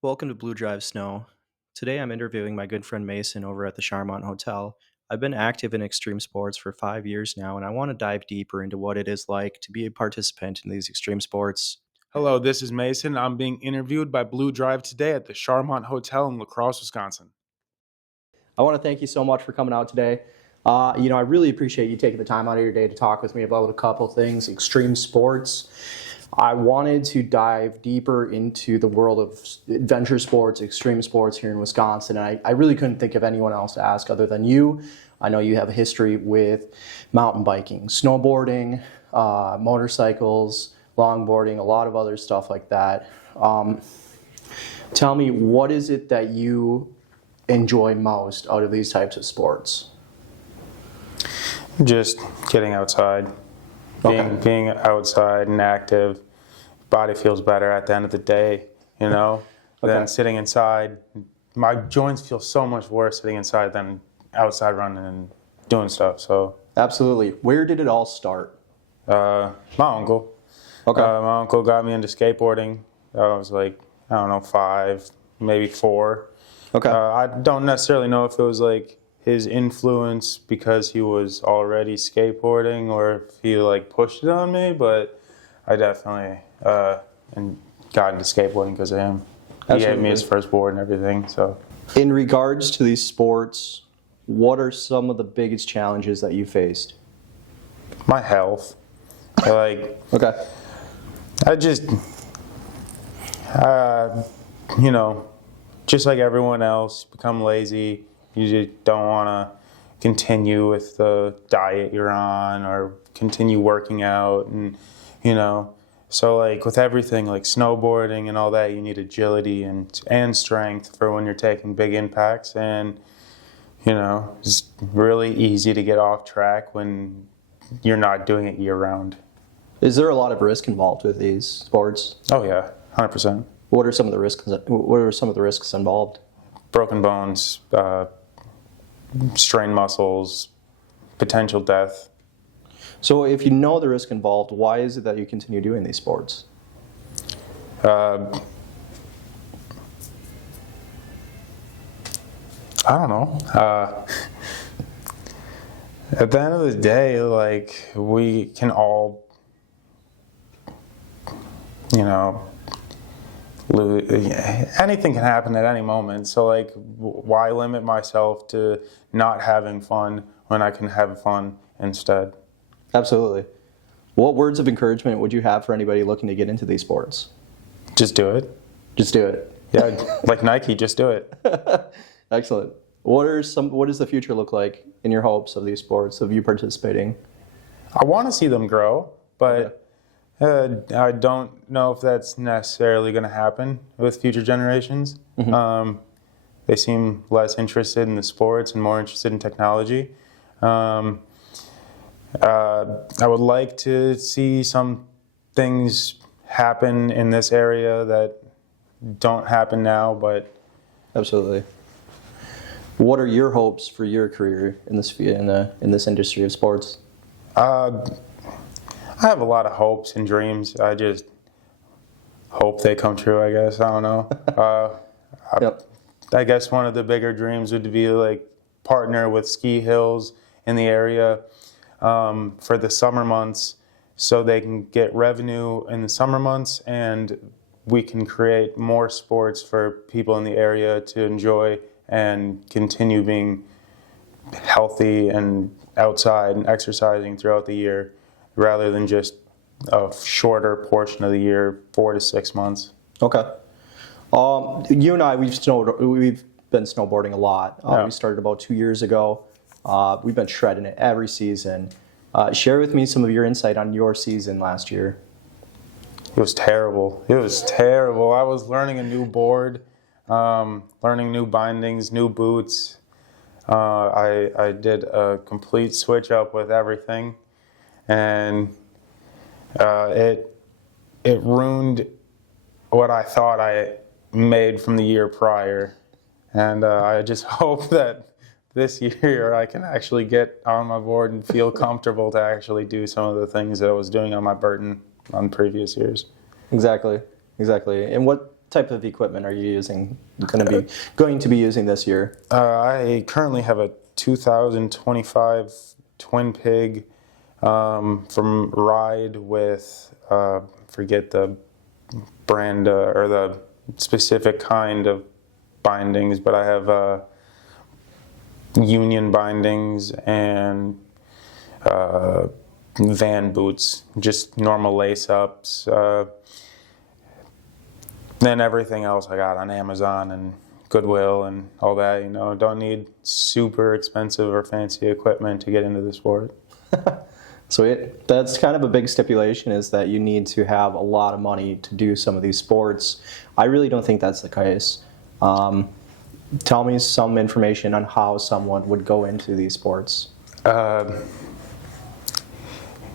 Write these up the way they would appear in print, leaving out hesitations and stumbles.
Welcome to Blue Drive Snow. Today I'm interviewing my good friend Mason over at the Charmont Hotel. I've been active in extreme sports for 5 years now, and I want to dive deeper into what it is like to be a participant in these extreme sports. Hello, this is Mason. I'm being interviewed by Blue Drive today at the Charmont Hotel in La Crosse, Wisconsin. I want to thank you so much for coming out today. I really appreciate you taking the time out of your day to talk with me about a couple things, extreme sports. I wanted to dive deeper into the world of adventure sports, extreme sports here in Wisconsin. And I really couldn't think of anyone else to ask other than you. I know you have a history with mountain biking, snowboarding, motorcycles, longboarding, a lot of other stuff like that. Tell me, what is it that you enjoy most out of these types of sports? Just getting outside, being outside and active. Body feels better at the end of the day, than sitting inside. My joints feel so much worse sitting inside than outside running and doing stuff. So Absolutely. Where did it all start? my uncle. My uncle got me into skateboarding. I was like, I don't know, 5, maybe 4. I don't necessarily know if it was like his influence because he was already skateboarding or if he like pushed it on me, but I definitely and got into skateboarding because of him. He gave me his first board and everything. So, in regards to these sports, what are some of the biggest challenges that you faced? my health, like I just, you know, just like everyone else, become lazy. You just don't want to continue with the diet you're on or continue working out, and so like with everything like snowboarding and all that, you need agility and strength for when you're taking big impacts, and it's really easy to get off track when you're not doing it year round. Is there a lot of risk involved with these sports? Oh yeah, 100%. What are some of the risks? What are some of the risks involved? Broken bones, strained muscles, potential death. So, if you know the risk involved, why is it that you continue doing these sports? I don't know. At the end of the day, like, we can all, lose. Anything can happen at any moment. So, like, why limit myself to not having fun when I can have fun instead? Absolutely. What words of encouragement would you have for anybody looking to get into these sports? Just do it. Just do it. Yeah, like Nike, just do it. Excellent. What does the future look like in your hopes of these sports, of you participating? I want to see them grow, but I don't know if that's necessarily going to happen with future generations. Mm-hmm. They seem less interested in the sports and more interested in technology. I would like to see some things happen in this area that don't happen now, but Absolutely. What are your hopes for your career in this industry of sports? I have a lot of hopes and dreams. I just hope they come true, I guess. I don't know. Yep. I guess one of the bigger dreams would be like partner with ski hills in the area for the summer months so they can get revenue in the summer months and we can create more sports for people in the area to enjoy and continue being healthy and outside and exercising throughout the year rather than just a shorter portion of the year, 4 to 6 months. Okay. You and I, we've been snowboarding a lot. We started about 2 years ago. We've been shredding it every season. Share with me some of your insight on your season last year. It was terrible. I was learning a new board, learning new bindings, new boots. I did a complete switch up with everything, and it ruined what I thought I made from the year prior. And I just hope that this year I can actually get on my board and feel comfortable to actually do some of the things that I was doing on my Burton on previous years. Exactly. And what type of equipment are you using? Going to be using this year? I currently have a 2025 Twin Pig from Ride with forget the brand or the specific kind of bindings, but I have union bindings and van boots, just normal lace ups. Then everything else I got on Amazon and Goodwill and all that. You know, don't need super expensive or fancy equipment to get into the sport. Sweet. That's kind of a big stipulation, is that you need to have a lot of money to do some of these sports. I really don't think that's the case. Tell me some information on how someone would go into these sports.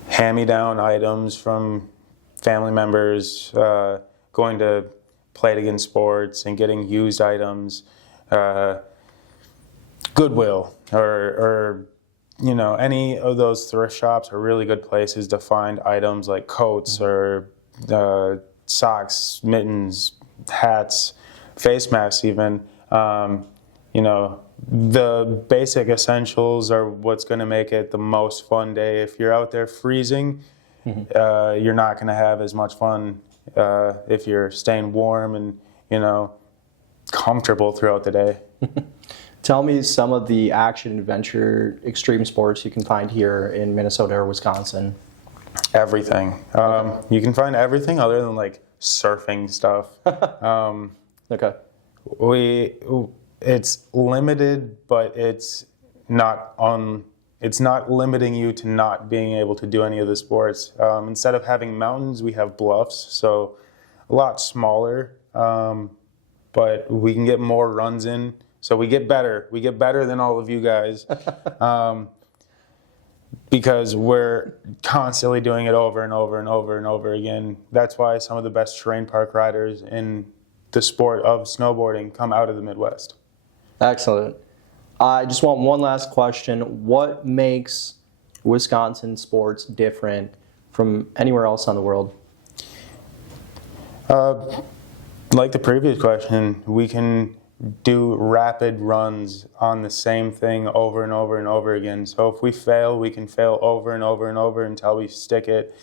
Hand-me-down items from family members, going to Play It Again Sports and getting used items, Goodwill or you know, any of those thrift shops are really good places to find items like coats or socks, mittens, hats, face masks even. You know, the basic essentials are what's going to make it the most fun day. If you're out there freezing, you're not going to have as much fun if you're staying warm and, you know, comfortable throughout the day. Tell me some of the action adventure extreme sports you can find here in Minnesota or Wisconsin. Everything. You can find everything other than like surfing stuff. Okay. It's limited, but it's not limiting you to not being able to do any of the sports. Instead of having mountains, we have bluffs, so a lot smaller, but we can get more runs in. So we get better. We get better than all of you guys because we're constantly doing it over and over and over and over again. That's why some of the best terrain park riders in the sport of snowboarding come out of the Midwest. Excellent. I just want one last question. What makes Wisconsin sports different from anywhere else on the world? Like the previous question, we can do rapid runs on the same thing over and over and over again. So if we fail, we can fail over and over and over until we stick it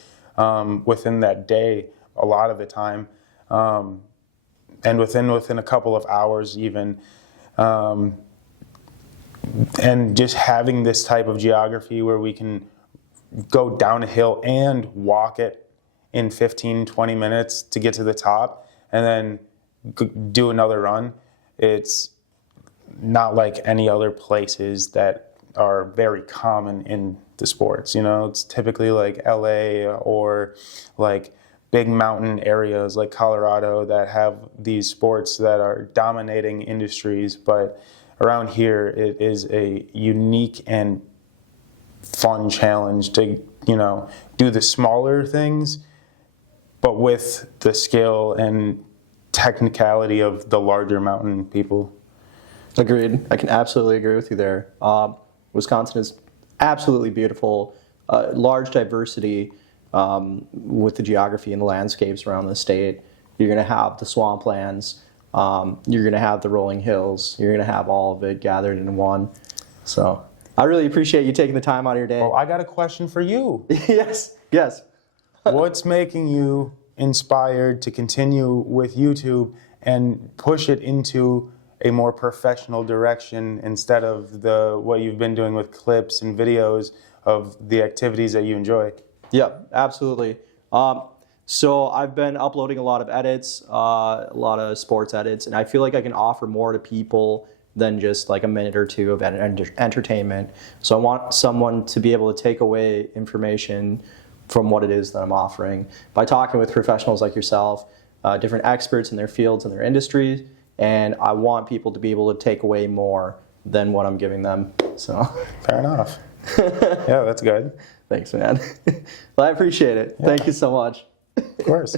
within that day a lot of the time. And within a couple of hours even. And just having this type of geography where we can go down a hill and walk it in 15, 20 minutes to get to the top and then do another run. It's not like any other places that are very common in the sports. You know, it's typically like LA or like big mountain areas like Colorado that have these sports that are dominating industries. But around here, it is a unique and fun challenge to, you know, do the smaller things, but with the skill and technicality of the larger mountain people. Agreed. I can absolutely agree with you there. Wisconsin is absolutely beautiful, large diversity with the geography and the landscapes around the state. You're going to have the swamplands, you're going to have the rolling hills, you're going to have all of it gathered in one. So I really appreciate you taking the time out of your day. Well, I got a question for you. Yes. What's making you inspired to continue with YouTube and push it into a more professional direction instead of what you've been doing with clips and videos of the activities that you enjoy? Yeah, absolutely. So I've been uploading a lot of edits, a lot of sports edits, and I feel like I can offer more to people than just like a minute or two of entertainment. So I want someone to be able to take away information from what it is that I'm offering by talking with professionals like yourself, different experts in their fields and their industries, and I want people to be able to take away more than what I'm giving them. So fair enough. Yeah, that's good. Thanks, man. Well, I appreciate it. Yeah. Thank you so much. Of course.